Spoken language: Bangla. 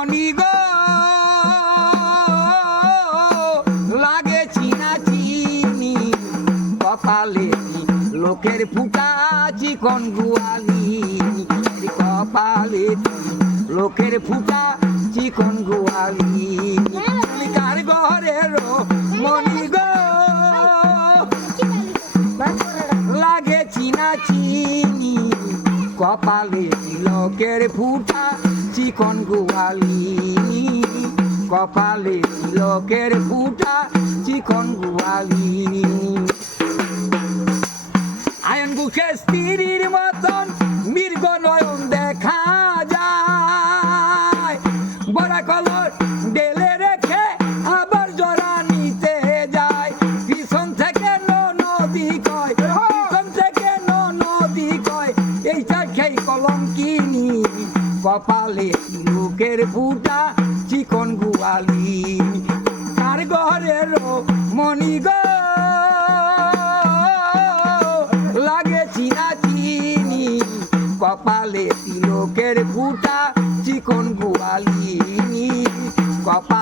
মনি গো লাগে চিনা চিনি কপালে লোকের ফুটা চিকন গোয়ালি কপালে লোকের ফুটা চিকন গোয়ালি কার ঘরের মনি গো লাগে চিনা চিনি কপালে লোকের ফুটা চিকন গোয়ালি কপালে লোকের ফুটা চিকন গোয়ালি আয়ন ঘোষের স্ত্রীর মতন মৃগ নয়ন দেখা যায় বড়া কলর ডেলে রেখে আবার জরা নিতে যায় পিছন থেকে নদী কয় পিছন থেকে নদী কয় এইটা খেই কলম কিনি কপালে লোকের ফুটা চিকন গোয়ালি কার ঘরের মনি গো লাগে চিনা চিনি কপালে লোকের ফুটা চিকন গোয়ালি কপাল